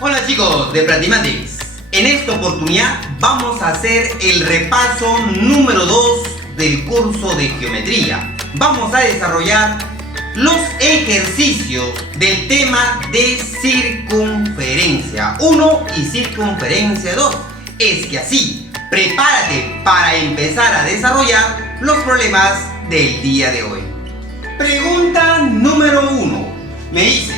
Hola chicos de Practimatics. En esta oportunidad vamos a hacer el repaso número 2 del curso de geometría. Vamos a desarrollar los ejercicios del tema de circunferencia 1 y circunferencia 2. Es que así, prepárate para empezar a desarrollar los problemas del día de hoy. Pregunta número 1. Me dice: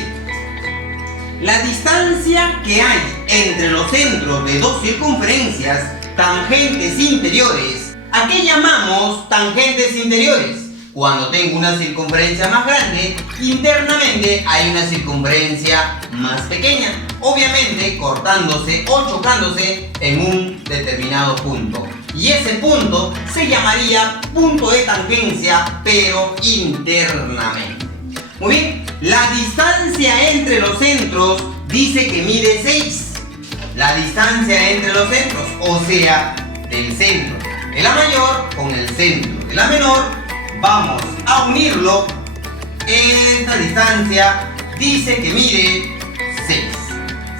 la distancia que hay entre los centros de dos circunferencias tangentes interiores. ¿A qué llamamos tangentes interiores? Cuando tengo una circunferencia más grande, internamente hay una circunferencia más pequeña, obviamente cortándose o chocándose en un determinado punto. Y ese punto se llamaría punto de tangencia, pero internamente. Muy bien, la distancia entre los centros dice que mide 6. La distancia entre los centros, o sea, del centro de la mayor con el centro de la menor, vamos a unirlo. Esta distancia dice que mide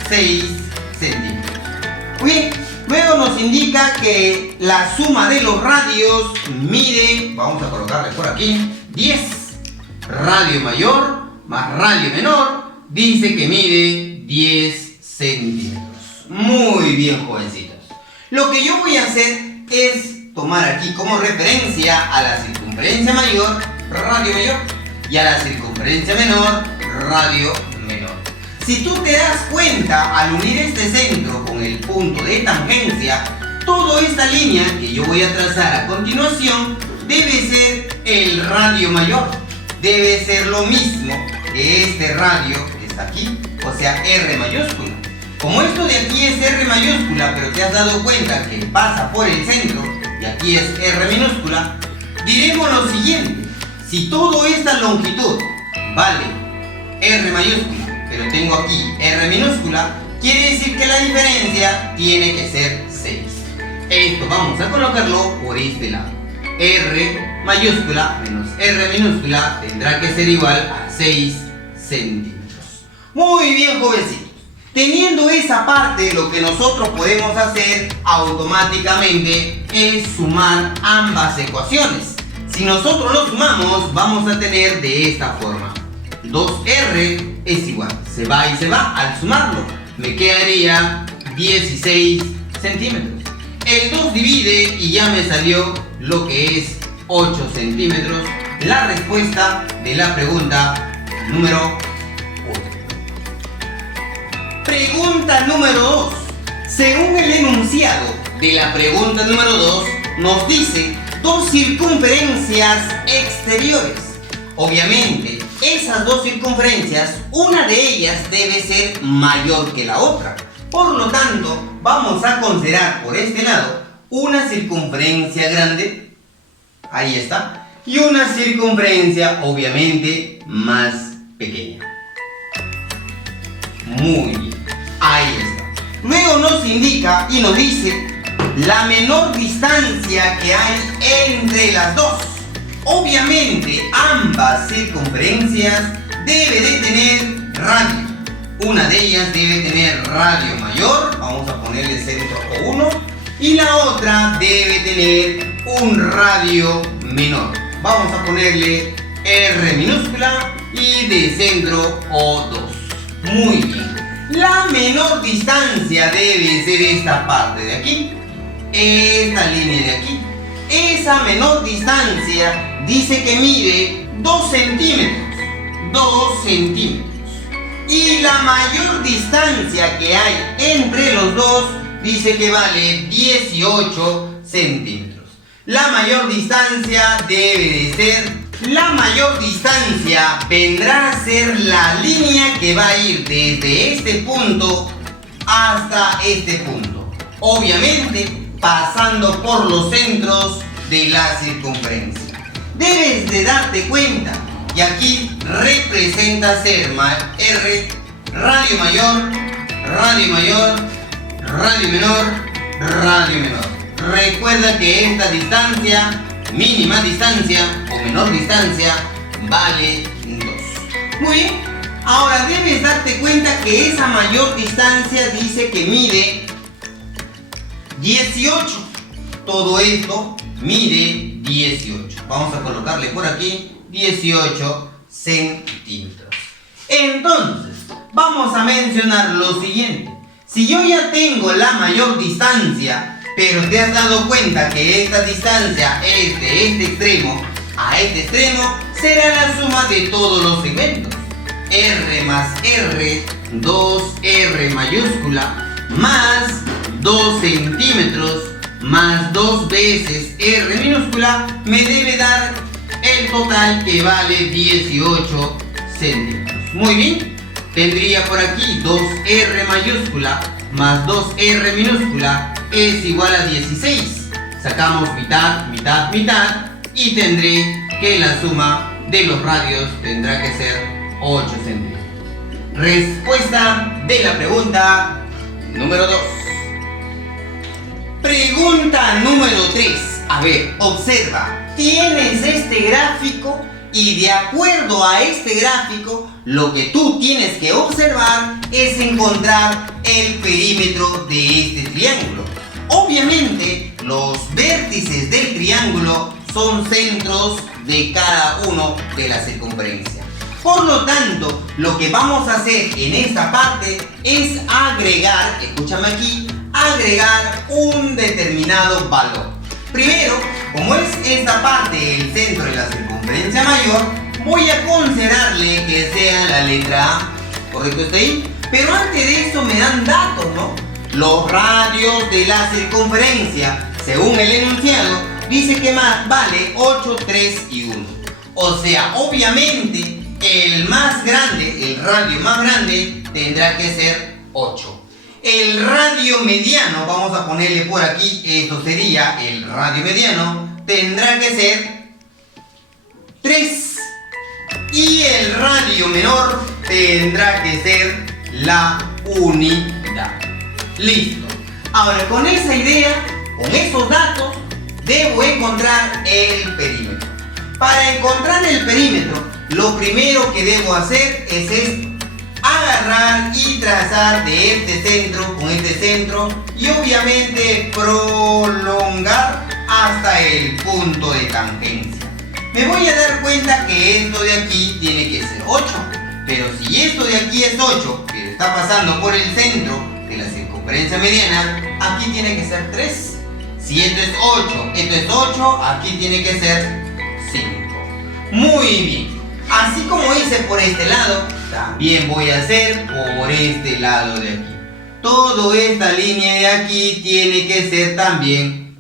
6 centímetros. Muy bien, luego nos indica que la suma de los radios mide, vamos a colocarle por aquí, 10. Radio mayor más radio menor dice que mide 10 centímetros. Muy bien, jovencitos. Lo que yo voy a hacer es tomar aquí como referencia a la circunferencia mayor, radio mayor, y a la circunferencia menor, radio menor. Si tú te das cuenta, al unir este centro con el punto de tangencia, toda esta línea que yo voy a trazar a continuación debe ser el radio mayor. Debe ser lo mismo que este radio que está aquí, o sea, R mayúscula. Como esto de aquí es R mayúscula, pero te has dado cuenta que pasa por el centro, y aquí es R minúscula, diremos lo siguiente: si toda esta longitud vale R mayúscula, pero tengo aquí R minúscula, quiere decir que la diferencia tiene que ser 6. Esto vamos a colocarlo por este lado. R mayúscula menos R minúscula tendrá que ser igual a 6 centímetros. Muy bien, jovencitos. Teniendo esa parte, lo que nosotros podemos hacer automáticamente es sumar ambas ecuaciones. Si nosotros lo sumamos, vamos a tener de esta forma: 2R es igual, se va y se va, al sumarlo me quedaría 16 centímetros. El 2 divide y ya me salió lo que es 8 centímetros. La respuesta de la pregunta número 1. Pregunta número 2. Según el enunciado de la pregunta número 2, nos dice dos circunferencias exteriores. Obviamente, esas dos circunferencias, una de ellas debe ser mayor que la otra. Por lo tanto, vamos a considerar por este lado una circunferencia grande, ahí está, y una circunferencia obviamente más pequeña. Muy bien, ahí está. Luego nos indica y nos dice la menor distancia que hay entre las dos. Obviamente ambas circunferencias deben de tener radio. Una de ellas debe tener radio mayor, vamos a ponerle centro O1, y la otra debe tener un radio menor. Vamos a ponerle R minúscula y de centro O2. Muy bien. La menor distancia debe ser esta parte de aquí, esta línea de aquí. Esa menor distancia dice que mide 2 centímetros. 2 centímetros. Y la mayor distancia que hay entre los dos dice que vale 18 centímetros. La mayor distancia debe de ser, la mayor distancia vendrá a ser la línea que va a ir desde este punto hasta este punto. Obviamente pasando por los centros de la circunferencia. Debes de darte cuenta, y aquí representa ser R, radio mayor, radio mayor, radio menor, radio menor. Recuerda que esta distancia, mínima distancia o menor distancia, vale 2. Muy bien, Ahora debes darte cuenta que esa mayor distancia dice que mide 18. Todo esto mide 18. Vamos a colocarle por aquí 18 centímetros. Entonces, vamos a mencionar lo siguiente. Si yo ya tengo la mayor distancia, pero te has dado cuenta que esta distancia es de este extremo a este extremo, será la suma de todos los segmentos. R más R, 2R mayúscula, más 2 centímetros, más 2 veces R minúscula, me debe dar el total que vale 18 centímetros. Muy bien, tendría por aquí 2R mayúscula más 2R minúscula es igual a 16. Sacamos mitad, mitad, mitad y tendré que la suma de los radios tendrá que ser 8 centímetros. Respuesta de la pregunta número 2. Pregunta número 3. A ver, observa. Tienes este gráfico y de acuerdo a este gráfico, lo que tú tienes que observar es encontrar el perímetro de este triángulo. Obviamente, los vértices del triángulo son centros de cada uno de la circunferencia. Por lo tanto, lo que vamos a hacer en esta parte es agregar, escúchame aquí, agregar un determinado valor. Primero, como es esta parte el centro de la circunferencia mayor, voy a considerarle que sea la letra A. ¿Correcto está ahí? Pero antes de eso me dan datos, ¿no? Los radios de la circunferencia, según el enunciado, dice que más vale 8, 3 y 1. O sea, obviamente, el más grande, el radio más grande, tendrá que ser 8. El radio mediano, vamos a ponerle por aquí, esto sería el radio mediano, tendrá que ser 3. Y el radio menor tendrá que ser la unidad. Listo. Ahora, con esa idea, con esos datos, debo encontrar el perímetro. Para encontrar el perímetro, lo primero que debo hacer es esto. Agarrar y trazar de este centro con este centro y obviamente prolongar hasta el punto de tangencia. Me voy a dar cuenta que esto de aquí tiene que ser 8. Pero si esto de aquí es 8, pero está pasando por el centro de la circunferencia mediana, aquí tiene que ser 3. Si esto es 8, esto es 8, aquí tiene que ser 5. Muy bien. Así como hice por este lado, también voy a hacer por este lado de aquí. Toda esta línea de aquí tiene que ser también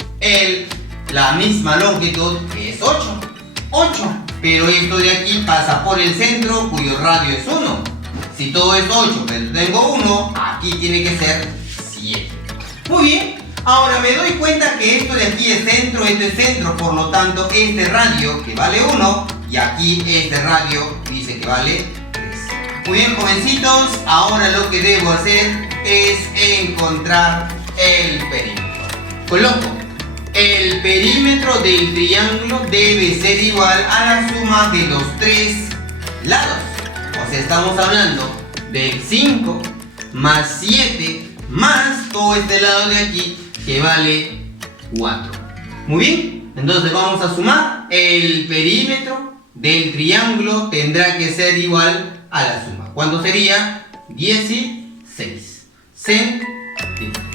la misma longitud, que es 8. 8. Pero esto de aquí pasa por el centro, cuyo radio es 1. Si todo es 8, pero tengo 1, aquí tiene que ser 7. Muy bien. Ahora me doy cuenta que esto de aquí es centro, esto es centro, por lo tanto este radio que vale 1 y aquí este radio dice que vale 3. Muy bien, jovencitos, ahora lo que debo hacer es encontrar el perímetro. Coloco, el perímetro del triángulo debe ser igual a la suma de los 3 lados. O sea, estamos hablando del 5 más 7 más todo este lado de aquí, que vale 4. Muy bien, entonces vamos a sumar. El perímetro del triángulo tendrá que ser igual a la suma. ¿Cuánto sería? 16 centímetros.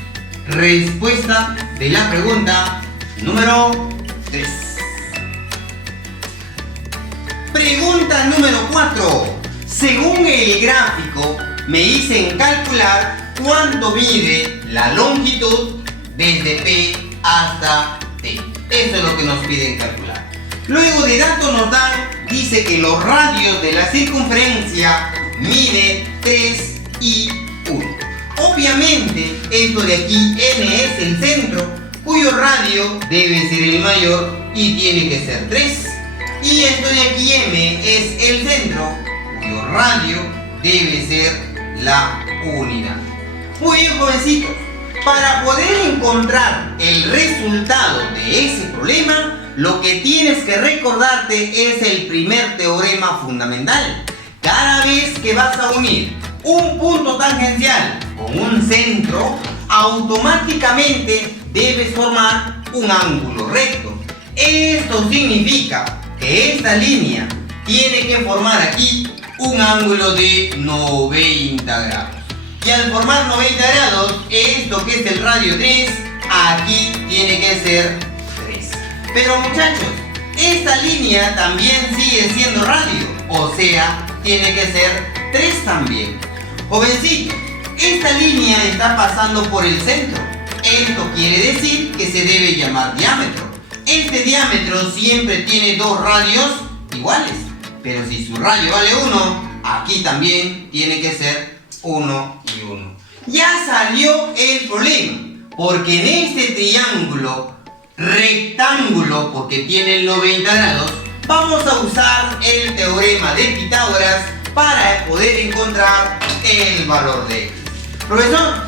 Respuesta de la pregunta número 3. Pregunta número 4. Según el gráfico, me dicen calcular cuánto mide la longitud desde P hasta T. Eso es lo que nos piden calcular. Luego de datos nos dan, dice que los radios de la circunferencia miden 3 y 1. Obviamente, esto de aquí, N es el centro, cuyo radio debe ser el mayor y tiene que ser 3. Y esto de aquí, M, es el centro, cuyo radio debe ser la unidad. Muy bien, jovencitos. Para poder encontrar el resultado de ese problema, lo que tienes que recordarte es el primer teorema fundamental. cada vez que vas a unir un punto tangencial con un centro, automáticamente debes formar un ángulo recto. Esto significa que esta línea tiene que formar aquí un ángulo de 90 grados. Y al formar 90 grados, esto que es el radio 3, aquí tiene que ser 3. Pero muchachos, esta línea también sigue siendo radio, o sea, tiene que ser 3 también. Jovencito, esta línea está pasando por el centro. Esto quiere decir que se debe llamar diámetro. Este diámetro siempre tiene dos radios iguales, pero si su radio vale 1, aquí también tiene que ser 1 y 1. Ya salió el problema, porque en este triángulo rectángulo, porque tiene el 90 grados, vamos a usar el teorema de Pitágoras para poder encontrar el valor de x. Profesor,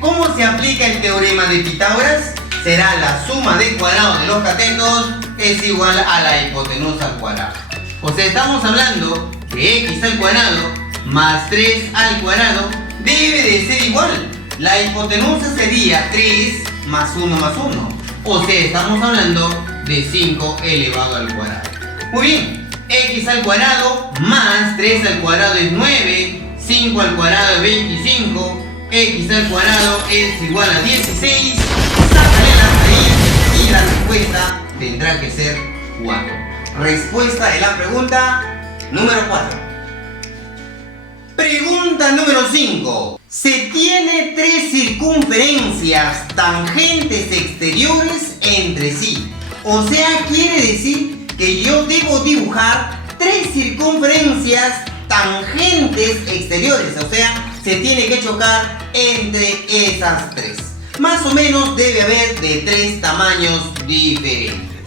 ¿cómo se aplica el teorema de Pitágoras? Será la suma de cuadrados de los catetos es igual a la hipotenusa al cuadrado. O sea, estamos hablando que x al cuadrado más 3 al cuadrado debe de ser igual. La hipotenusa sería 3 más 1 más 1. O sea, estamos hablando de 5 elevado al cuadrado. Muy bien, x al cuadrado más 3 al cuadrado es 9, 5 al cuadrado es 25, x al cuadrado es igual a 16, sácale las raíces y la respuesta tendrá que ser 4. Respuesta de la pregunta número 4. Pregunta número 5. Se tiene 3 circunferencias tangentes exteriores entre sí. O sea, quiere decir que yo debo dibujar 3 circunferencias tangentes exteriores. O sea, se tiene que chocar entre esas 3. Más o menos debe haber de 3 tamaños diferentes.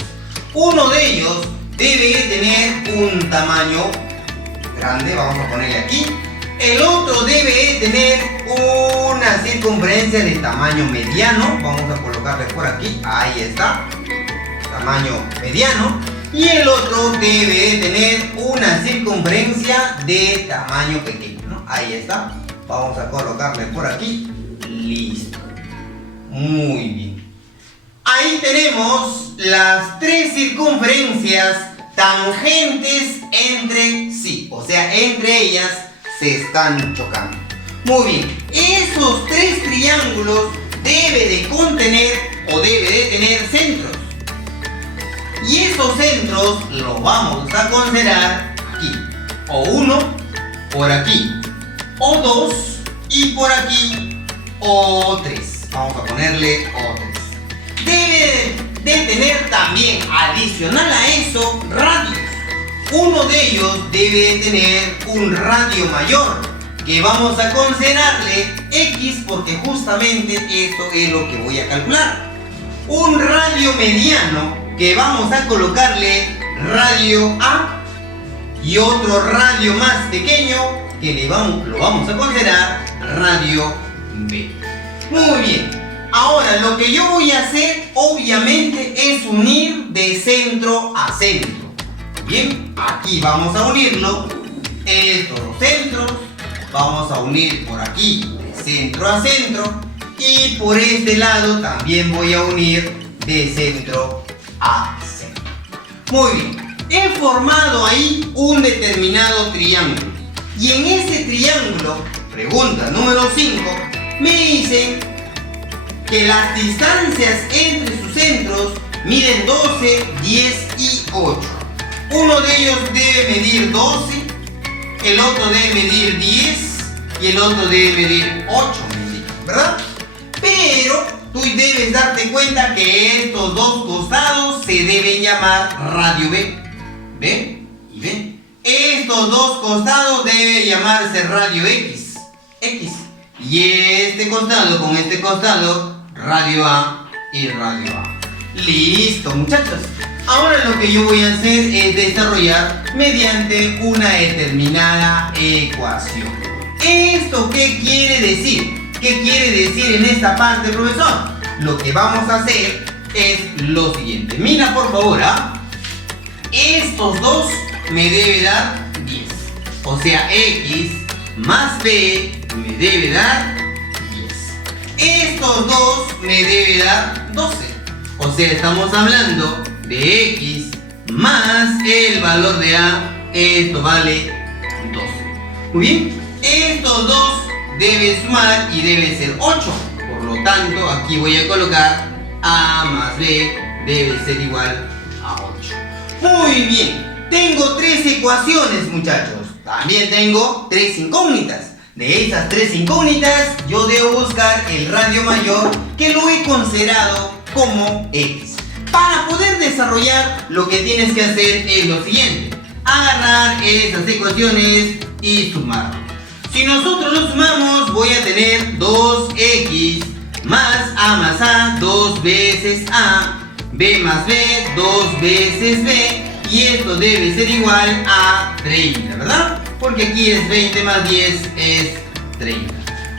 Uno de ellos debe tener un tamaño grande, vamos a ponerle aquí. El otro debe tener una circunferencia de tamaño mediano. Vamos a colocarle por aquí. Ahí está. Tamaño mediano. Y el otro debe tener una circunferencia de tamaño pequeño, ¿no? Ahí está. Vamos a colocarle por aquí. Listo. Muy bien. Ahí tenemos las 3 circunferencias tangentes entre sí. O sea, entre ellas se están chocando. Muy bien, esos 3 triángulos debe de contener o debe de tener centros. Y esos centros los vamos a considerar aquí. O 1 por aquí, o 2 y por aquí, o 3. Vamos a ponerle o 3. Debe de tener también, adicional a eso, radios. Uno de ellos debe tener un radio mayor, que vamos a considerarle x porque justamente esto es lo que voy a calcular. Un radio mediano que vamos a colocarle radio A y otro radio más pequeño que lo vamos a considerar radio B. Muy bien. Ahora lo que yo voy a hacer obviamente es unir de centro a centro. Bien, aquí vamos a unirlo, estos dos centros, vamos a unir por aquí de centro a centro y por este lado también voy a unir de centro a centro. Muy bien, he formado ahí un determinado triángulo y en ese triángulo, pregunta número 5, me dicen que las distancias entre sus centros miden 12, 10 y 8. Uno de ellos debe medir 12, el otro debe medir 10 y el otro debe medir 8, ¿verdad? Pero tú debes darte cuenta que estos dos costados se deben llamar radio B. ¿Ve? Y ve. Estos dos costados deben llamarse radio X. Y este costado con este costado, radio A y radio A. Listo, muchachos. Ahora lo que yo voy a hacer es desarrollar mediante una determinada ecuación. ¿Esto qué quiere decir? ¿Qué quiere decir en esta parte, profesor? Lo que vamos a hacer es lo siguiente. Mira por favor, estos dos me debe dar 10. O sea, x más b me debe dar 10. Estos dos me debe dar 12. O sea, estamos hablando de x más el valor de a. Esto vale 12. Muy bien. Estos dos deben sumar y debe ser 8. Por lo tanto, aquí voy a colocar a más b debe ser igual a 8. Muy bien. Tengo 3 ecuaciones, muchachos. También tengo 3 incógnitas. De esas 3 incógnitas, yo debo buscar el radio mayor que lo he considerado como x. Para poder desarrollar, lo que tienes que hacer es lo siguiente: agarrar esas ecuaciones y sumarlas. Si nosotros lo sumamos, voy a tener 2x más a 2 veces a, b más b 2 veces b, y esto debe ser igual a 30, ¿verdad? Porque aquí es 20 más 10 es 30.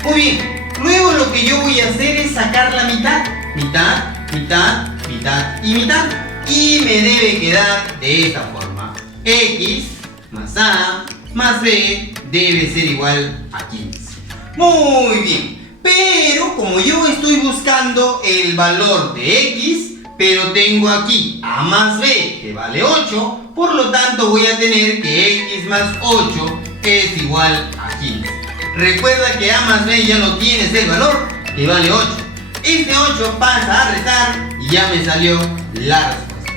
Muy bien, luego lo que yo voy a hacer es sacar la mitad. Mitad, mitad, mitad y mitad. Y me debe quedar de esta forma: x más a más b debe ser igual a 15. Muy bien, pero como yo estoy buscando el valor de x, pero tengo aquí a más b que vale 8, por lo tanto voy a tener que x más 8 es igual a 15. Recuerda que a más b ya no tienes el valor, que vale 8. Este 8 pasa a restar y ya me salió la respuesta: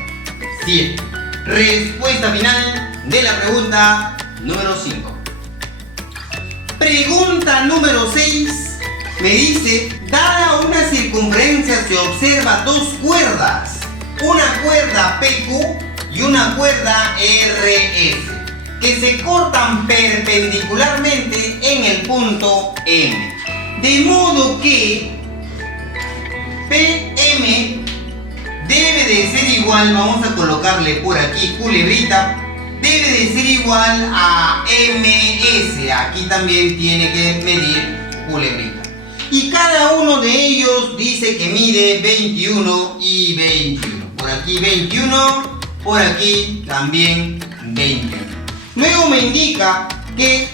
7. Respuesta final de la pregunta número 5. Pregunta número 6. Me dice: dada una circunferencia se observa 2 cuerdas, una cuerda PQ y una cuerda RS, que se cortan perpendicularmente en el punto M. De modo que PM debe de ser igual, vamos a colocarle por aquí culebrita, debe de ser igual a MS. Aquí también tiene que medir culebrita. Y cada uno de ellos dice que mide 21 y 21. Por aquí 21, por aquí también 21. Luego me indica que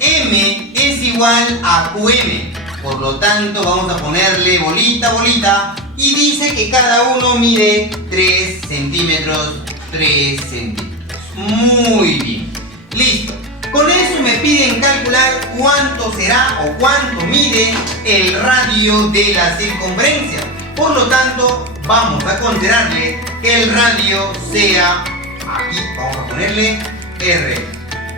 RM es igual a QM. Por lo tanto, vamos a ponerle bolita, bolita. Y dice que cada uno mide 3 centímetros, 3 centímetros. Muy bien. Listo. Con eso me piden calcular cuánto será o cuánto mide el radio de la circunferencia. Por lo tanto, vamos a considerarle que el radio sea, aquí vamos a ponerle R.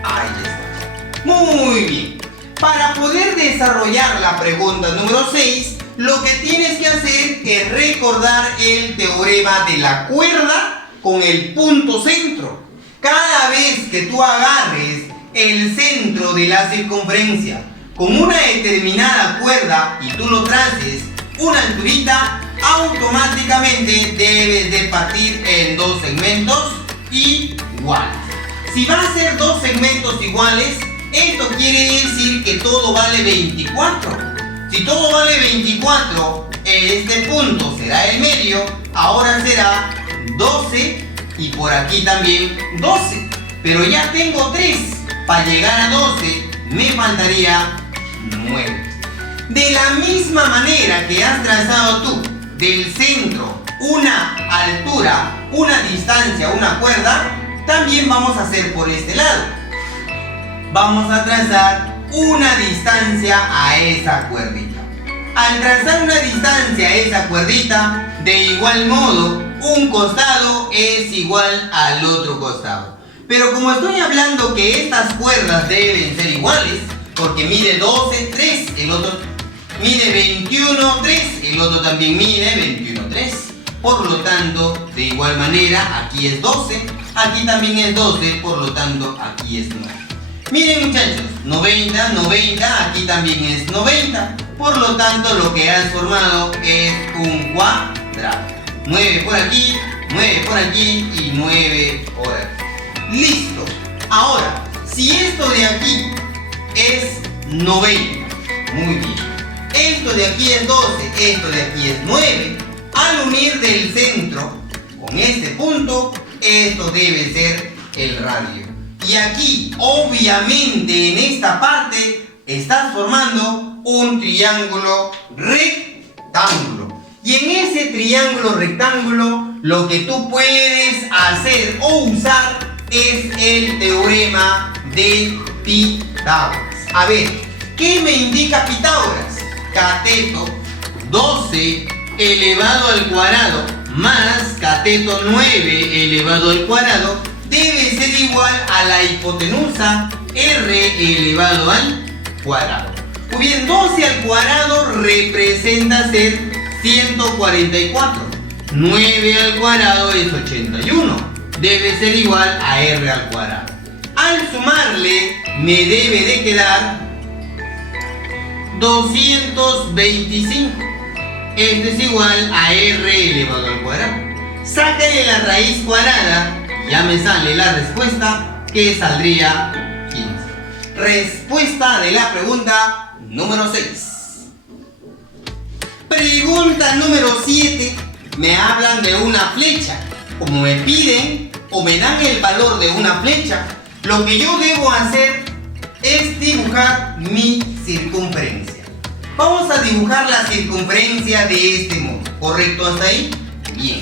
Ahí está. Muy bien. Para poder desarrollar la pregunta número 6, lo que tienes que hacer es recordar el teorema de la cuerda con el punto centro. Cada vez que tú agarres el centro de la circunferencia con una determinada cuerda y tú lo traces una alturita, automáticamente debes de partir en 2 segmentos iguales. Si va a ser 2 segmentos iguales, esto quiere decir que todo vale 24. Si todo vale 24, este punto será el medio, ahora será 12 y por aquí también 12. Pero ya tengo 3. Para llegar a 12 me faltaría 9. De la misma manera que has trazado tú del centro una altura, una distancia, una cuerda, también vamos a hacer por este lado. Vamos a trazar una distancia a esa cuerdita. Al trazar una distancia a esa cuerdita, de igual modo, un costado es igual al otro costado. Pero como estoy hablando que estas cuerdas deben ser iguales, porque mide 12, 3, el otro mide 21, 3, el otro también mide 21, 3. Por lo tanto, de igual manera, aquí es 12, aquí también es 12, por lo tanto, aquí es 9. Miren muchachos, 90, 90, aquí también es 90. Por lo tanto, lo que has formado es un cuadrado. 9 por aquí, 9 por aquí y 9 por aquí. Listo. Ahora, si esto de aquí es 90, muy bien. Esto de aquí es 12, esto de aquí es 9. Al unir del centro con este punto, esto debe ser el radio. Y aquí, obviamente, en esta parte, estás formando un triángulo rectángulo. Y en ese triángulo rectángulo, lo que tú puedes hacer o usar es el teorema de Pitágoras. A ver, ¿qué me indica Pitágoras? Cateto 12 elevado al cuadrado más cateto 9 elevado al cuadrado debe ser igual a la hipotenusa r elevado al cuadrado. Muy bien, 12 al cuadrado representa ser 144. 9 al cuadrado es 81. Debe ser igual a r al cuadrado. Al sumarle, me debe de quedar 225. Esto es igual a r elevado al cuadrado. Sácale la raíz cuadrada. Ya me sale la respuesta, que saldría 15. Respuesta de la pregunta número 6. Pregunta número 7. Me hablan de una flecha. Como me piden o me dan el valor de una flecha, lo que yo debo hacer es dibujar mi circunferencia. Vamos a dibujar la circunferencia de este modo. ¿Correcto hasta ahí? Bien.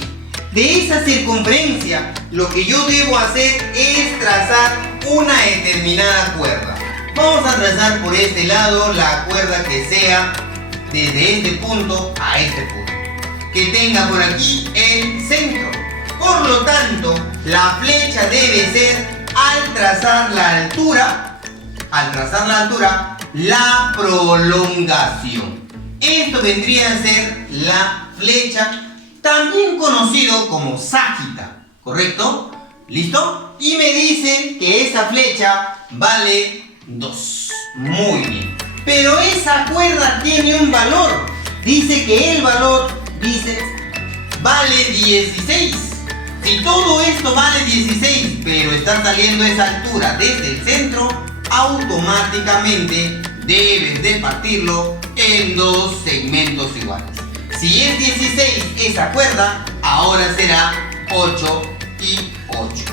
De esa circunferencia, lo que yo debo hacer es trazar una determinada cuerda. Vamos a trazar por este lado la cuerda que sea desde este punto a este punto, que tenga por aquí el centro. Por lo tanto, la flecha debe ser, al trazar la altura, la prolongación. Esto vendría a ser la flecha, también conocido como ságita, ¿correcto? ¿Listo? Y me dicen que esa flecha vale 2. Muy bien. Pero esa cuerda tiene un valor. Dice que el valor, vale 16. Si todo esto vale 16, pero está saliendo esa altura desde el centro, automáticamente debes de partirlo en dos segmentos iguales. Si es 16 esa cuerda, ahora será 8 y 8.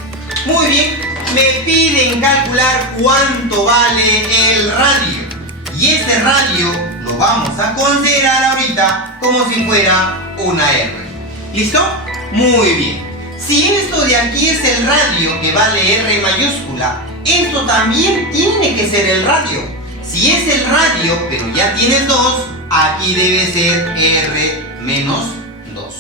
Muy bien, me piden calcular cuánto vale el radio. Y ese radio lo vamos a considerar ahorita como si fuera una R. ¿Listo? Muy bien. Si esto de aquí es el radio que vale R mayúscula, esto también tiene que ser el radio. Si es el radio, pero ya tienes 2, aquí debe ser R menos 2.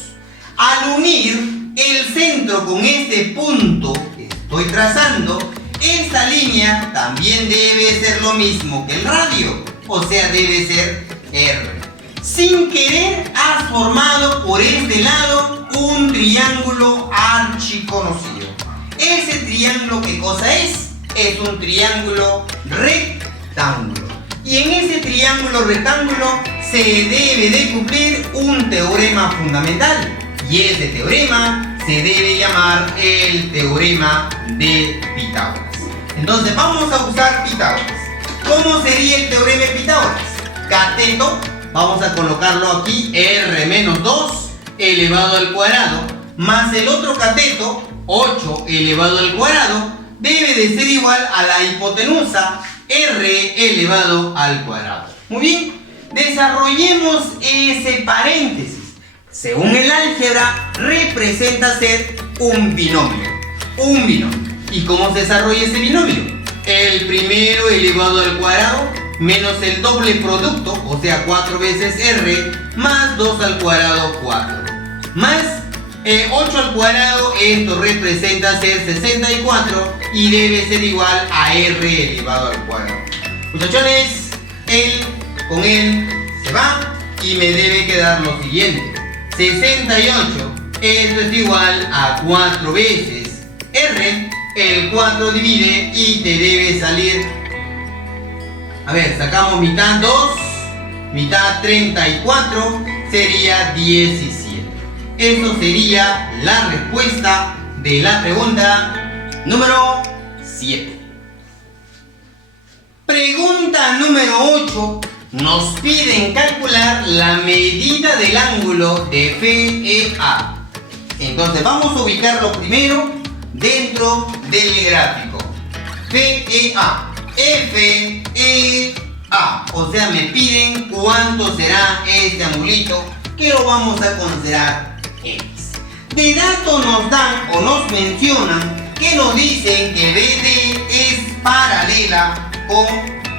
Al unir el centro con este punto que estoy trazando, esta línea también debe ser lo mismo que el radio, o sea, debe ser R. Sin querer has formado por este lado un triángulo archiconocido. Ese triángulo, ¿qué cosa es? Es un triángulo rectángulo. Y en ese triángulo rectángulo se debe de cumplir un teorema fundamental. Y ese teorema se debe llamar el teorema de Pitágoras. Entonces vamos a usar Pitágoras. ¿Cómo sería el teorema de Pitágoras? Cateto, vamos a colocarlo aquí, R menos 2 elevado al cuadrado, más el otro cateto, 8 elevado al cuadrado, debe de ser igual a la hipotenusa R elevado al cuadrado. Muy bien, desarrollemos ese paréntesis. Según el álgebra, representa ser un binomio. Un binomio. ¿Y cómo se desarrolla ese binomio? El primero elevado al cuadrado menos el doble producto, o sea 4 veces R, más 2 al cuadrado 4. Más 8 al cuadrado, esto representa ser 64 y debe ser igual a R elevado al cuadrado. Muchachones, con él se va y me debe quedar lo siguiente. 68, esto es igual a 4 veces R, el 4 divide y te debe salir, a ver, sacamos mitad 2, mitad 34, sería 17. Eso sería la respuesta de la pregunta número 7. Pregunta número 8. Nos piden calcular la medida del ángulo de FEA. Entonces vamos a ubicarlo primero dentro del gráfico. FEA. FEA. O sea, me piden cuánto será este angulito que lo vamos a considerar X. De dato nos dan o nos mencionan que nos dicen que BD es paralela con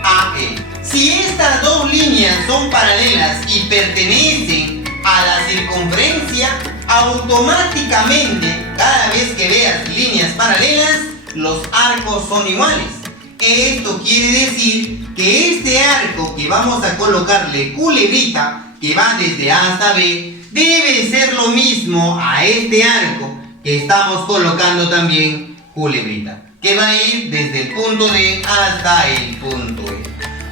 AE. Si estas dos líneas son paralelas y pertenecen a la circunferencia, automáticamente cada vez que veas líneas paralelas, los arcos son iguales. Esto quiere decir que este arco que vamos a colocarle culebrita, que va desde A hasta B, debe ser lo mismo a este arco que estamos colocando también culebrita, que va a ir desde el punto D hasta el punto E.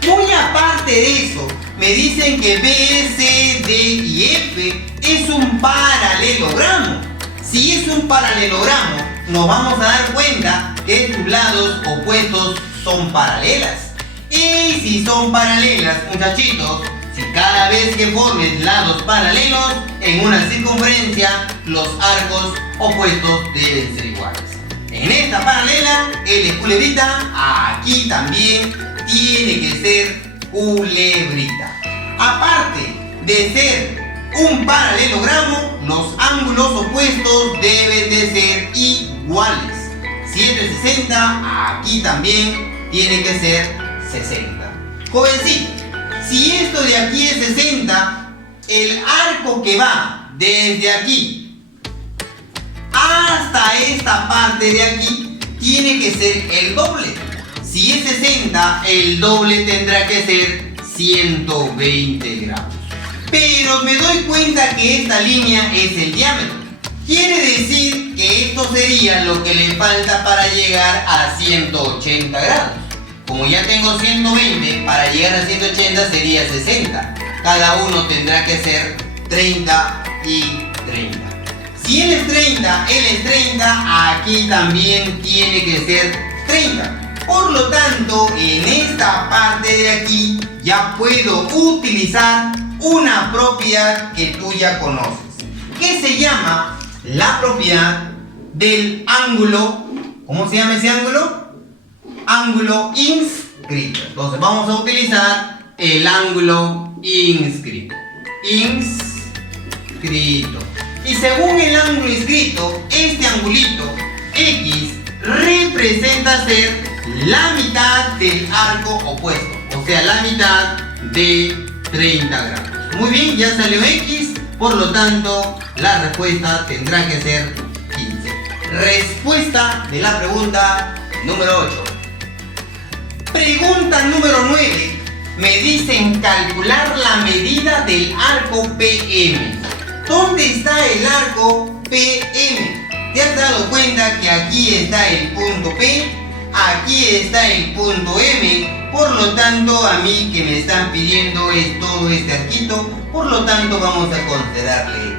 Muy aparte de eso, me dicen que B, C, D y F es un paralelogramo. Si es un paralelogramo, nos vamos a dar cuenta que sus lados opuestos son paralelas. Y si son paralelas, muchachitos, si cada vez que formes lados paralelos en una circunferencia, los arcos opuestos deben ser iguales. En esta paralela, L es culebrita, aquí también tiene que ser culebrita. Aparte de ser un paralelogramo, los ángulos opuestos deben de ser iguales. Si esto es 60, aquí también tiene que ser 60. Jovencito, si esto de aquí es 60, el arco que va desde aquí hasta esta parte de aquí tiene que ser el doble. Si es 60, el doble tendrá que ser 120 grados. Pero me doy cuenta que esta línea es el diámetro. Quiere decir que esto sería lo que le falta para llegar a 180 grados. Como ya tengo 120, para llegar a 180 sería 60. Cada uno tendrá que ser 30 y 30. Si él es 30, él es 30, aquí también tiene que ser 30. Por lo tanto, en esta parte de aquí ya puedo utilizar una propiedad que tú ya conoces, que se llama la propiedad del ángulo. ¿Cómo se llama ese ángulo? Ángulo inscrito. Entonces vamos a utilizar el ángulo inscrito. Inscrito. Y según el ángulo inscrito, este angulito X representa ser la mitad del arco opuesto, o sea, la mitad de 30 grados. Muy bien, ya salió X, por lo tanto, la respuesta tendrá que ser 15. Respuesta de la pregunta número 8. Pregunta número 9. Me dicen calcular la medida del arco PM. ¿Dónde está el arco PM? ¿Te has dado cuenta que aquí está el punto P? Aquí está el punto M, por lo tanto a mí que me están pidiendo es todo este arquito, por lo tanto vamos a considerarle X.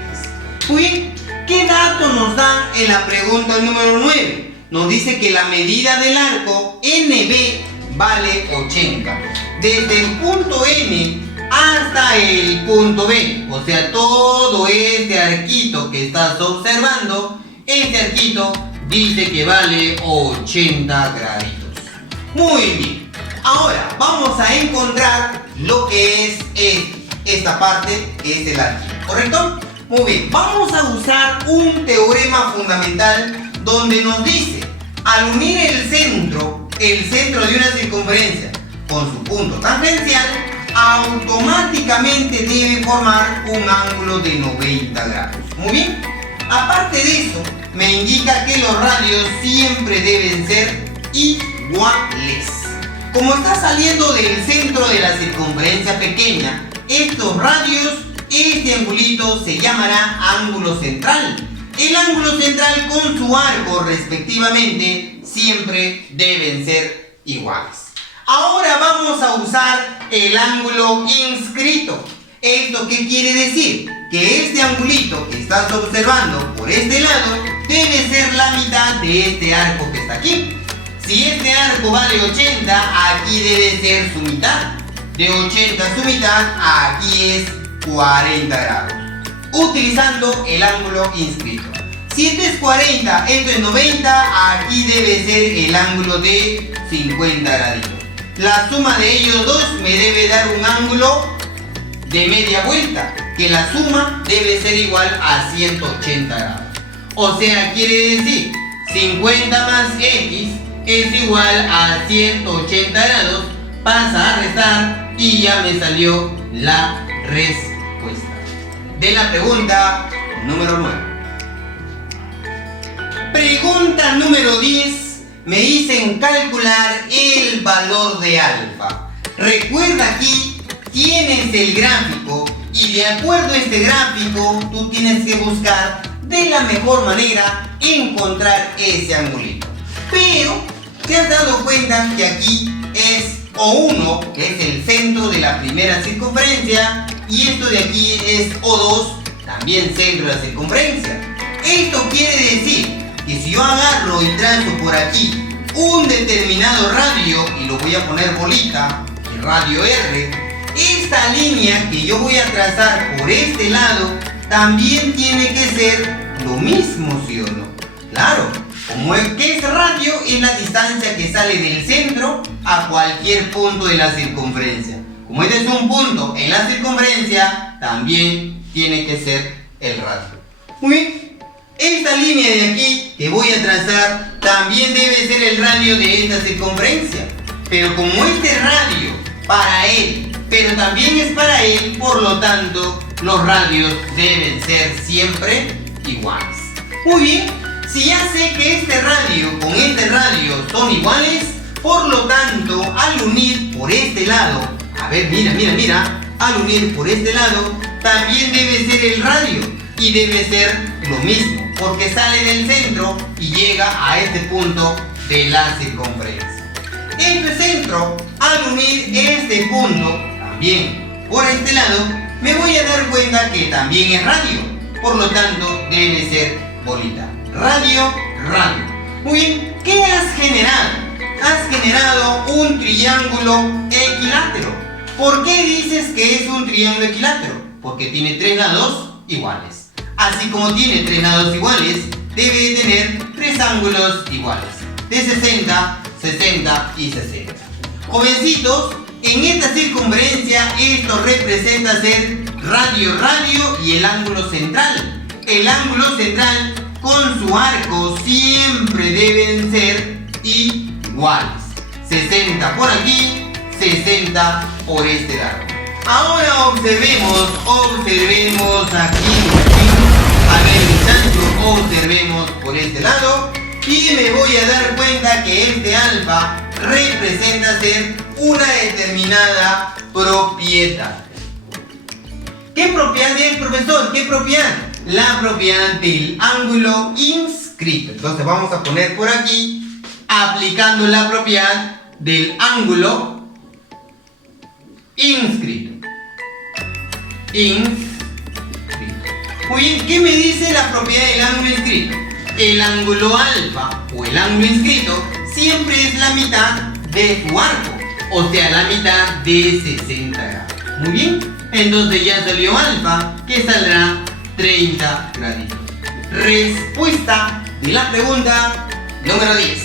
Muy bien, ¿qué dato nos da en la pregunta número 9? Nos dice que la medida del arco NB vale 80. Desde el punto N hasta el punto B, o sea, todo este arquito que estás observando, este arquito dice que vale 80 graditos. Muy bien. Ahora vamos a encontrar lo que es esta parte, que es el arquito, ¿correcto? Muy bien. Vamos a usar un teorema fundamental donde nos dice, al unir el centro de una circunferencia con su punto tangencial, automáticamente debe formar un ángulo de 90 grados. Muy bien. Aparte de eso, me indica que los radios siempre deben ser iguales. Como está saliendo del centro de la circunferencia pequeña, estos radios, este angulito se llamará ángulo central. El ángulo central con su arco respectivamente siempre deben ser iguales. Ahora vamos a usar el ángulo inscrito. ¿Esto qué quiere decir? Que este angulito que estás observando por este lado debe ser la mitad de este arco que está aquí. Si este arco vale 80, aquí debe ser su mitad. De 80 a su mitad, aquí es 40 grados. Utilizando el ángulo inscrito. Si este es 40, esto es 90, aquí debe ser el ángulo de 50 graditos. La suma de ellos dos me debe dar un ángulo de media vuelta, que la suma debe ser igual a 180 grados. O sea, quiere decir 50 más X es igual a 180 grados. Pasa a restar y ya me salió la respuesta de la pregunta número 9. Pregunta número 10. Me dicen calcular el valor de alfa. Recuerda, aquí tienes el gráfico y de acuerdo a este gráfico tú tienes que buscar de la mejor manera encontrar ese angulito. Pero te has dado cuenta que aquí es O1, que es el centro de la primera circunferencia, y esto de aquí es O2, también centro de la circunferencia. Esto quiere decir que si yo agarro y trazo por aquí un determinado radio, y lo voy a poner bolita, el radio R, esta línea que yo voy a trazar por este lado también tiene que ser lo mismo, ¿sí o no? Claro, como es que es radio, es la distancia que sale del centro a cualquier punto de la circunferencia. Como este es un punto en la circunferencia, también tiene que ser el radio. Muy bien. Esta línea de aquí que voy a trazar también debe ser el radio de esta circunferencia. Pero como este radio para él, pero también es para él, por lo tanto, los radios deben ser siempre iguales. Muy bien, si ya sé que este radio con este radio son iguales, por lo tanto, al unir por este lado, a ver, mira, al unir por este lado, también debe ser el radio y debe ser lo mismo, porque sale del centro y llega a este punto de la circunferencia. Este centro, al unir este punto también por este lado, me voy a dar cuenta que también es radio, por lo tanto debe ser bolita. Radio. Muy bien, ¿qué has generado? Has generado un triángulo equilátero. ¿Por qué dices que es un triángulo equilátero? Porque tiene tres lados iguales. Así como tiene tres lados iguales, debe tener tres ángulos iguales, de 60, 60 y 60. Jovencitos, en esta circunferencia esto representa ser radio y el ángulo central. El ángulo central con su arco siempre deben ser iguales. 60 por aquí, 60 por este lado. Ahora observemos aquí. A ver, muchachos, observemos por este lado y me voy a dar cuenta que este alfa representa ser una determinada propiedad. ¿Qué propiedad es, profesor? ¿Qué propiedad? La propiedad del ángulo inscrito. Entonces vamos a poner por aquí, aplicando la propiedad del ángulo inscrito. Muy bien, ¿qué me dice la propiedad del ángulo inscrito? El ángulo alfa o el ángulo inscrito siempre es la mitad de su arco, o sea, la mitad de 60 grados. Muy bien, entonces ya salió alfa, que saldrá 30 graditos. Respuesta de la pregunta número 10.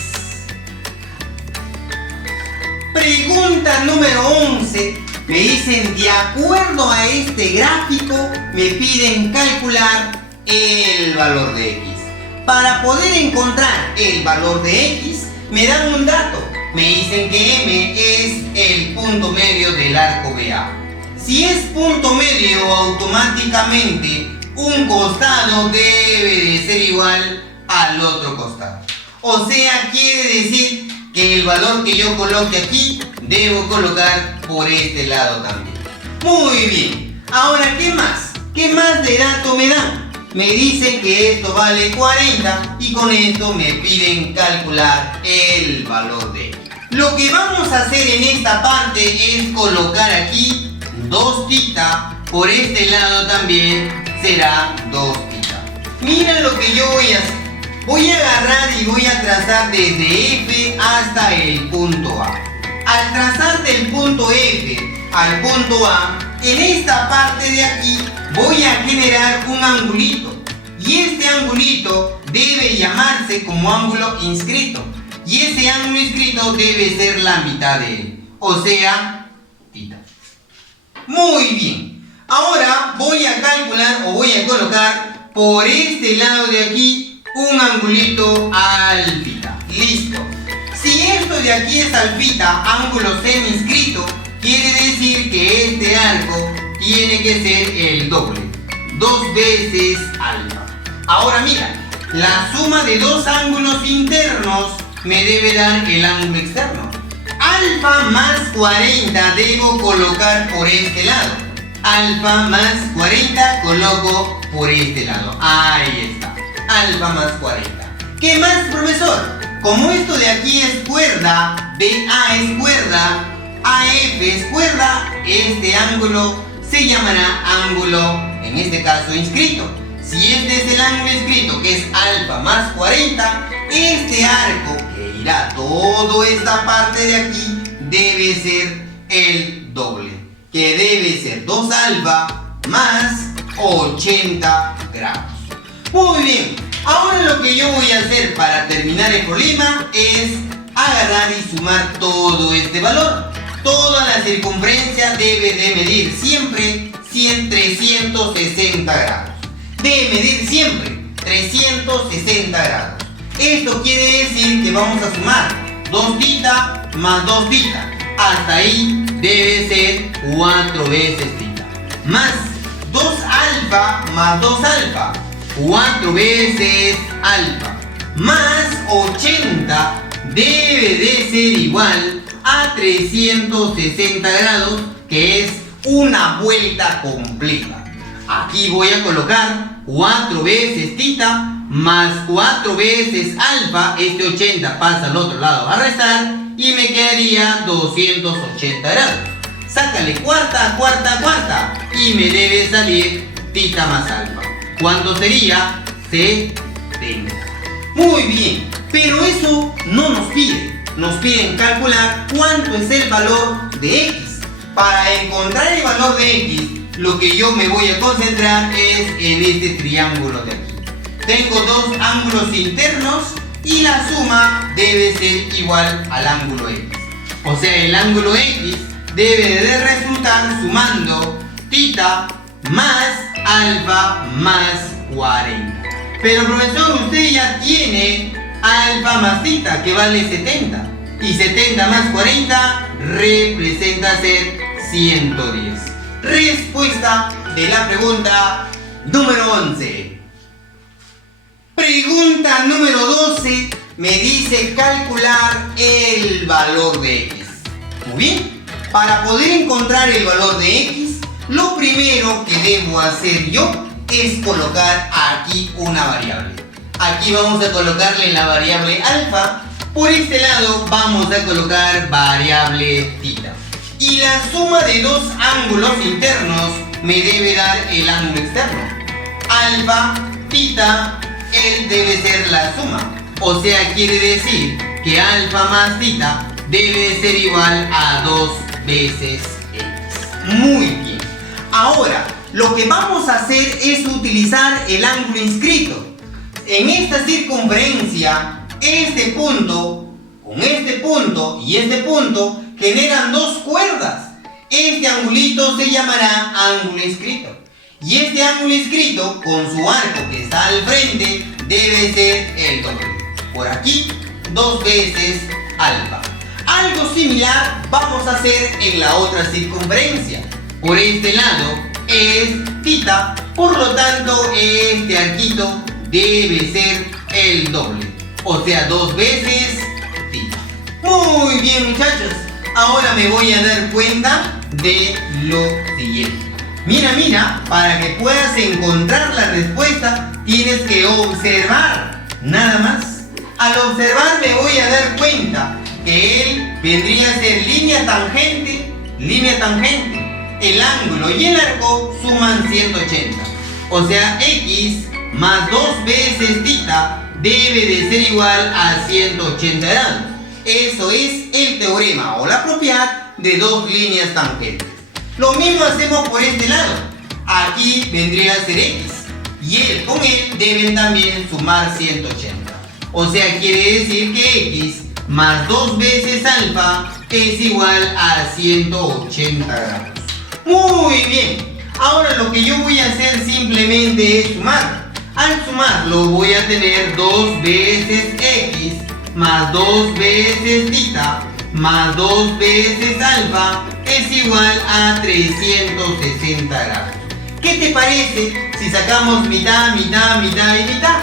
Pregunta número 11. Me dicen, de acuerdo a este gráfico, me piden calcular el valor de X. Para poder encontrar el valor de X, me dan un dato. Me dicen que M es el punto medio del arco BA. Si es punto medio, automáticamente un costado debe de ser igual al otro costado. O sea, quiere decir que el valor que yo coloque aquí, debo colocar por este lado también. Muy bien. Ahora, ¿qué más? ¿Qué más de dato me dan? Me dicen que esto vale 40 y con esto me piden calcular el valor de X. Lo que vamos a hacer en esta parte es colocar aquí 2 θ. Por este lado también será 2 θ. Mira lo que yo voy a hacer. Voy a agarrar y voy a trazar desde F hasta el punto A. Al trazar del punto F al punto A, en esta parte de aquí voy a generar un angulito. Y este angulito debe llamarse como ángulo inscrito. y ese ángulo inscrito debe ser la mitad de él, o sea, θ. Muy bien. Ahora voy a calcular o voy a colocar por este lado de aquí un angulito alfita. Listo. Si esto de aquí es alfita, ángulo semi-inscrito, quiere decir que este arco tiene que ser el doble, 2 veces alfa. Ahora mira, la suma de dos ángulos internos me debe dar el ángulo externo. Alfa más 40 debo colocar por este lado. Alfa más 40 coloco por este lado. Ahí está. Alfa más 40. ¿Qué más, profesor? Como esto de aquí es cuerda, BA es cuerda, AF es cuerda, este ángulo se llamará ángulo, en este caso, inscrito. Si este es el ángulo inscrito, que es alfa más 40, este arco que irá toda esta parte de aquí debe ser el doble, que debe ser 2 alfa más 80 grados. Muy bien. Ahora lo que yo voy a hacer para terminar el problema es agarrar y sumar todo este valor. Toda la circunferencia debe de medir siempre 360 grados. Debe medir siempre 360 grados. Esto quiere decir que vamos a sumar 2θ más 2θ. Hasta ahí debe ser 4 veces θ. Más 2 alfa más 2 alfa. 4 veces alfa más 80 debe de ser igual a 360 grados, que es una vuelta completa. Aquí voy a colocar 4 veces θ más 4 veces alfa. Este 80 pasa al otro lado a restar y me quedaría 280 grados. Sácale cuarta, cuarta, cuarta y me debe salir θ más alfa. ¿Cuánto sería? 70. Muy bien, pero eso no nos pide. Nos piden calcular cuánto es el valor de x. Para encontrar el valor de x, lo que yo me voy a concentrar es en este triángulo de aquí. Tengo dos ángulos internos y la suma debe ser igual al ángulo x. O sea, el ángulo x debe de resultar sumando θ más alfa más 40. Pero profesor, usted ya tiene alfa más θ, que vale 70. Y 70 más 40 representa ser 110. Respuesta de la pregunta número 11. Pregunta número 12 me dice calcular el valor de x. Muy bien, para poder encontrar el valor de x, lo primero que debo hacer yo es colocar aquí una variable. Aquí vamos a colocarle la variable alfa. Por este lado vamos a colocar variable θ. Y la suma de dos ángulos internos me debe dar el ángulo externo. Alfa, θ, él debe ser la suma. O sea, quiere decir que alfa más θ debe ser igual a 2 veces x. Muy bien. Ahora, lo que vamos a hacer es utilizar el ángulo inscrito. En esta circunferencia, este punto, con este punto y este punto, generan dos cuerdas. Este angulito se llamará ángulo inscrito. Y este ángulo inscrito, con su arco que está al frente, debe ser el doble. Por aquí, 2 veces alfa. Algo similar vamos a hacer en la otra circunferencia. Por este lado es θ, por lo tanto este arquito debe ser el doble, o sea 2 veces θ. Muy bien, muchachos, ahora me voy a dar cuenta de lo siguiente. Mira, para que puedas encontrar la respuesta tienes que observar, nada más. Al observar me voy a dar cuenta que él vendría a ser línea tangente. El ángulo y el arco suman 180. O sea, x más 2 veces θ debe de ser igual a 180 grados. Eso es el teorema o la propiedad de dos líneas tangentes. Lo mismo hacemos por este lado. Aquí vendría a ser x y él con él deben también sumar 180. O sea, quiere decir que x más 2 veces alfa es igual a 180 grados. Muy bien. Ahora lo que yo voy a hacer simplemente es sumar. Al sumarlo voy a tener 2 veces x más 2 veces θ más 2 veces alfa es igual a 360 grados. ¿Qué te parece si sacamos mitad, mitad, mitad y mitad?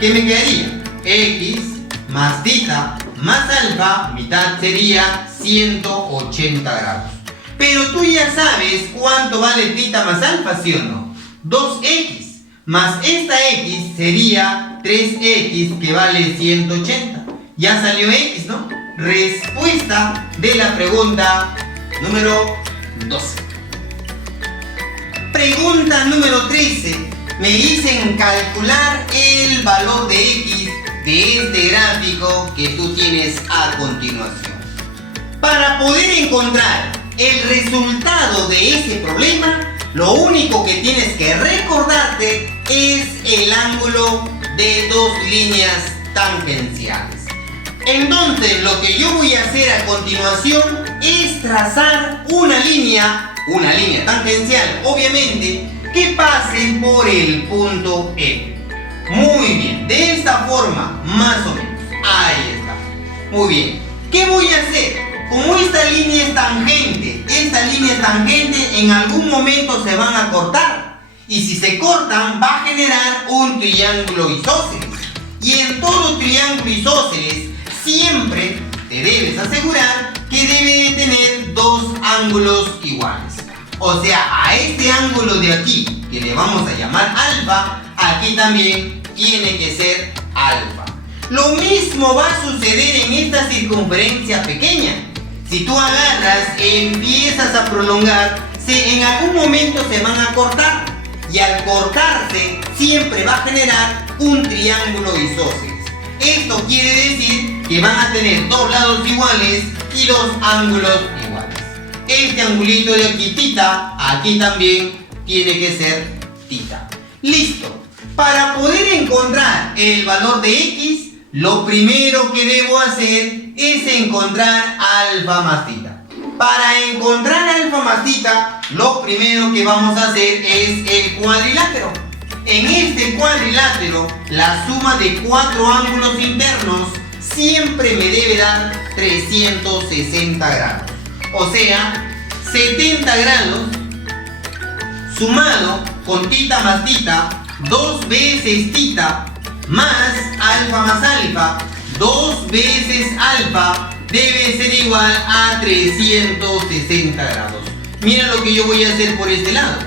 ¿Qué me quedaría? X más θ más alfa, mitad sería 180 grados. Pero tú ya sabes cuánto vale θ más alfa, ¿sí o no? 2x más esta x sería 3x que vale 180. Ya salió x, ¿no? Respuesta de la pregunta número 12. Pregunta número 13. Me dicen calcular el valor de x de este gráfico que tú tienes a continuación. Para poder encontrar el resultado de ese problema, lo único que tienes que recordarte es el ángulo de dos líneas tangenciales. Entonces, lo que yo voy a hacer a continuación es trazar una línea tangencial, obviamente, que pase por el punto E. Muy bien, de esta forma, más o menos. Ahí está. Muy bien. ¿Qué voy a hacer? Como esta línea es tangente, en algún momento se van a cortar. Y si se cortan, va a generar un triángulo isósceles. Y en todo triángulo isósceles, siempre te debes asegurar que debe de tener dos ángulos iguales. O sea, a este ángulo de aquí, que le vamos a llamar alfa, aquí también tiene que ser alfa. Lo mismo va a suceder en esta circunferencia pequeña. Si tú agarras, empiezas a prolongar, en algún momento se van a cortar. Y al cortarse, siempre va a generar un triángulo isósceles. Esto quiere decir que van a tener dos lados iguales y dos ángulos iguales. Este angulito de aquí, θ, aquí también tiene que ser θ. Listo. Para poder encontrar el valor de x, lo primero que debo hacer es encontrar alfa más θ. Para encontrar alfa más θ, lo primero que vamos a hacer es el cuadrilátero. En este cuadrilátero, la suma de cuatro ángulos internos siempre me debe dar 360 grados. O sea, 70 grados sumado con θ más θ, 2 veces θ más alfa más alfa, 2 veces alfa debe ser igual a 360 grados. Mira lo que yo voy a hacer por este lado.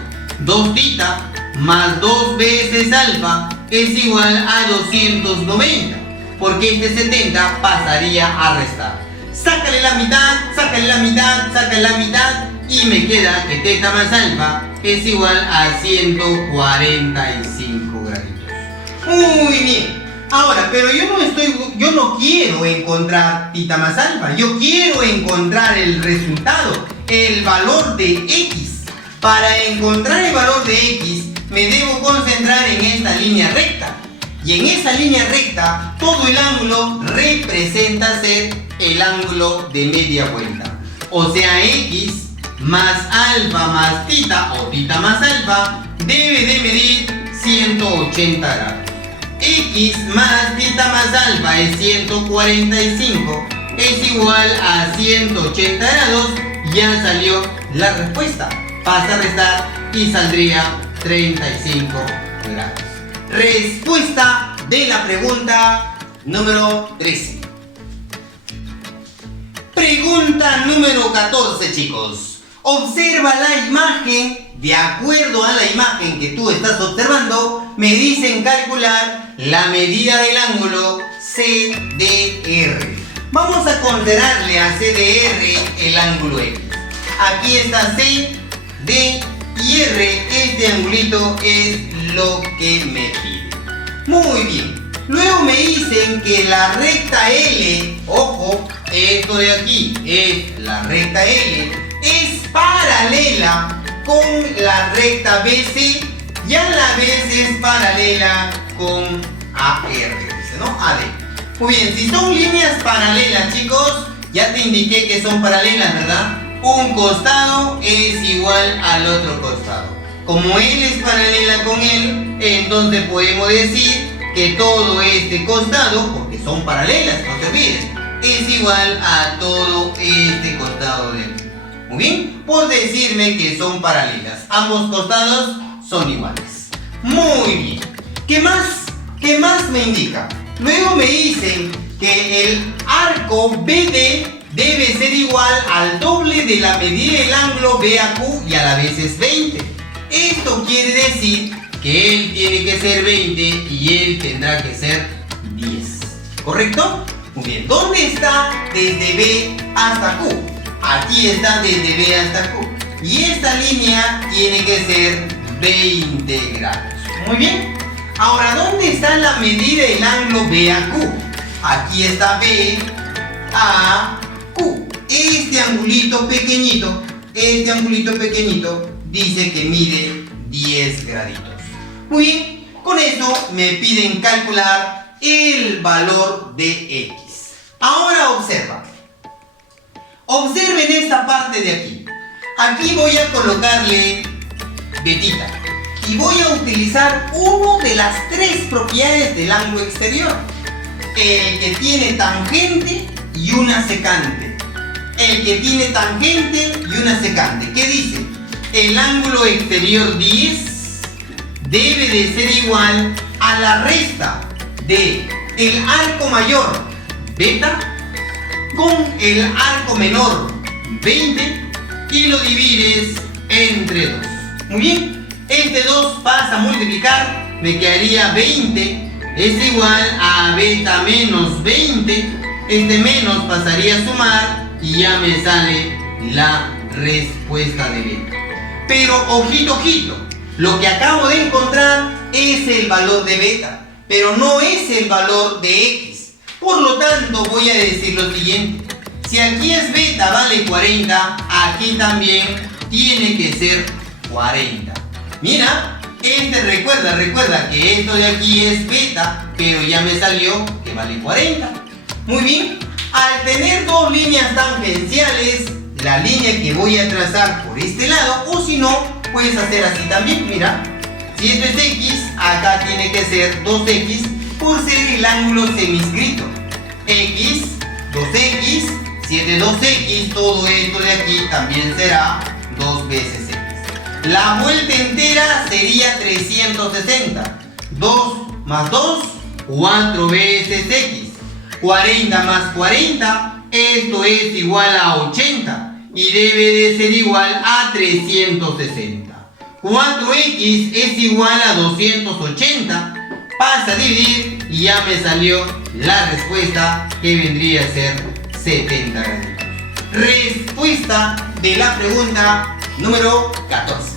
2θ más 2 veces alfa es igual a 290. Porque este 70 pasaría a restar. Sácale la mitad, sácale la mitad, sácale la mitad. Y me queda que θ más alfa es igual a 145 graditos. Muy bien. Ahora, pero yo no quiero encontrar θ más alfa. Yo quiero encontrar el resultado, el valor de x. Para encontrar el valor de x, me debo concentrar en esta línea recta. Y en esa línea recta, todo el ángulo representa ser el ángulo de media vuelta. O sea, x más alfa más θ o θ más alfa debe de medir 180 grados. X más θ más alfa es 145, es igual a 180 grados. Ya salió la respuesta. Pasa a restar y saldría 35 grados. Respuesta de la pregunta número 13. Pregunta número 14, chicos. Observa la imagen. De acuerdo a la imagen que tú estás observando, me dicen calcular la medida del ángulo CDR. Vamos a considerarle a CDR el ángulo X. Aquí está C, D y R. Este angulito es lo que me pide. Muy bien. Luego me dicen que la recta L, ojo, esto de aquí es la recta L, es paralela con la recta BC, y a la vez es paralela con AR, dice, ¿no? AD. Muy bien, si son líneas paralelas, chicos, ya te indiqué que son paralelas, ¿verdad? Un costado es igual al otro costado. Como él es paralela con él, entonces podemos decir que todo este costado, porque son paralelas, no se olviden, es igual a todo este costado de aquí. Muy bien, por decirme que son paralelas. Ambos costados son iguales. Muy bien. ¿Qué más? ¿Qué más me indica? Luego me dicen que el arco BD debe ser igual al doble de la medida del ángulo BAQ y a la vez es 20. Esto quiere decir que él tiene que ser 20 y él tendrá que ser 10. ¿Correcto? Muy bien. ¿Dónde está desde B hasta Q? Aquí está desde B hasta Q. Y esta línea tiene que ser 20 grados. Muy bien. Ahora, ¿dónde está la medida del ángulo BAQ? Aquí está B, A, Q. Este angulito pequeñito dice que mide 10 graditos. Muy bien, con eso me piden calcular el valor de X. Ahora observen esta parte de aquí. Aquí voy a colocarle betita y voy a utilizar una de las tres propiedades del ángulo exterior: el que tiene tangente y una secante. El que tiene tangente y una secante. ¿Qué dice? El ángulo exterior 10 debe de ser igual a la resta de el arco mayor beta con el arco menor 20 y lo divides entre 2. Muy bien, este 2 pasa a multiplicar, me quedaría 20 es igual a beta menos 20. Este menos pasaría a sumar y ya me sale la respuesta de beta. Pero ojito, lo que acabo de encontrar es el valor de beta, pero no es el valor de X. Por lo tanto, voy a decir lo siguiente: si aquí es beta vale 40, aquí también tiene que ser 40. Mira, recuerda que esto de aquí es beta, pero ya me salió que vale 40. Muy bien, al tener dos líneas tangenciales, la línea que voy a trazar por este lado, o si no, puedes hacer así también. Mira, si esto es X, acá tiene que ser 2X por ser el ángulo semiscrito. X, 2X, 7 2X, todo esto de aquí también será 2 veces X. La vuelta entera sería 360. 2 más 2, 4 veces X. 40 más 40, esto es igual a 80. Y debe de ser igual a 360. 4x es igual a 280. Pasa a dividir y ya me salió la respuesta, que vendría a ser 70 grados. Respuesta de la pregunta número 14.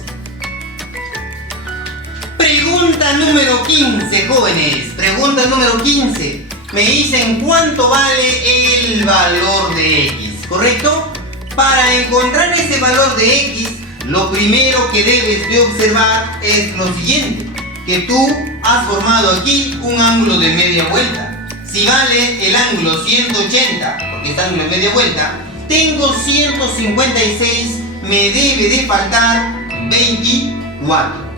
Pregunta número 15, jóvenes. Pregunta número 15. Me dicen cuánto vale el valor de X, ¿correcto? Para encontrar ese valor de X, lo primero que debes de observar es lo siguiente: que tú has formado aquí un ángulo de media vuelta. Si vale el ángulo 180, porque es ángulo de media vuelta, tengo 156, me debe de faltar 24.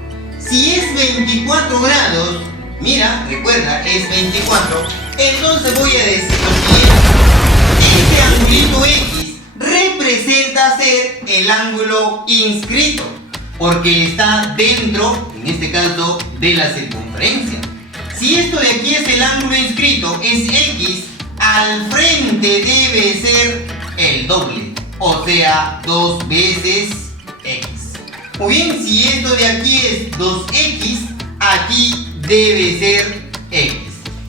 Si es 24 grados, mira, recuerda, es 24, entonces voy a decir lo siguiente: este angulito X representa ser el ángulo inscrito, porque está dentro, en este caso, de la circunferencia. Si esto de aquí es el ángulo inscrito, es X, al frente debe ser el doble, o sea, 2 veces X. Muy bien, si esto de aquí es 2X, aquí debe ser X.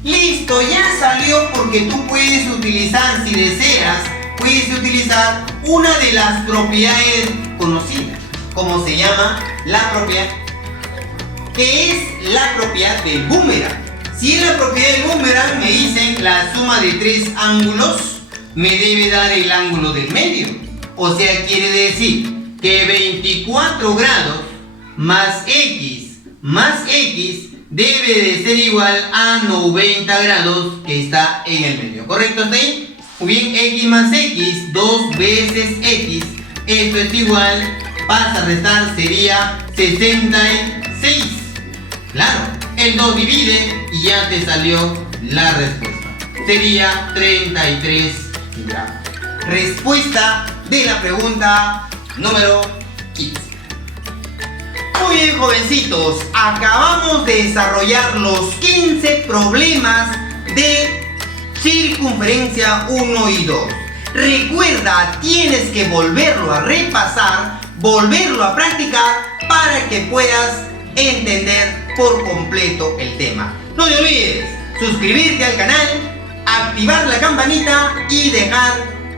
Listo, ya salió, porque tú puedes utilizar, si deseas, puedes utilizar una de las propiedades conocidas. ¿Cómo se llama? La propiedad, que es la propiedad del boomerang. Si es la propiedad del boomerang, me dicen la suma de 3 ángulos me debe dar el ángulo del medio. O sea, quiere decir que 24 grados más X debe de ser igual a 90 grados que está en el medio. ¿Correcto hasta ahí? Muy bien, x más x, 2 veces x, esto es igual, vas a restar, sería 66. Claro, el 2 divide y ya te salió la respuesta. Sería 33 gramos. Respuesta de la pregunta número 15. Muy bien, jovencitos, acabamos de desarrollar los 15 problemas de circunferencia 1 y 2. Recuerda, tienes que volverlo a repasar, volverlo a practicar para que puedas entender por completo el tema. No te olvides suscribirte al canal, activar la campanita y dejar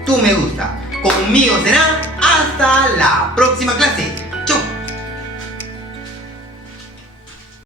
tu me gusta. Conmigo será hasta la próxima clase.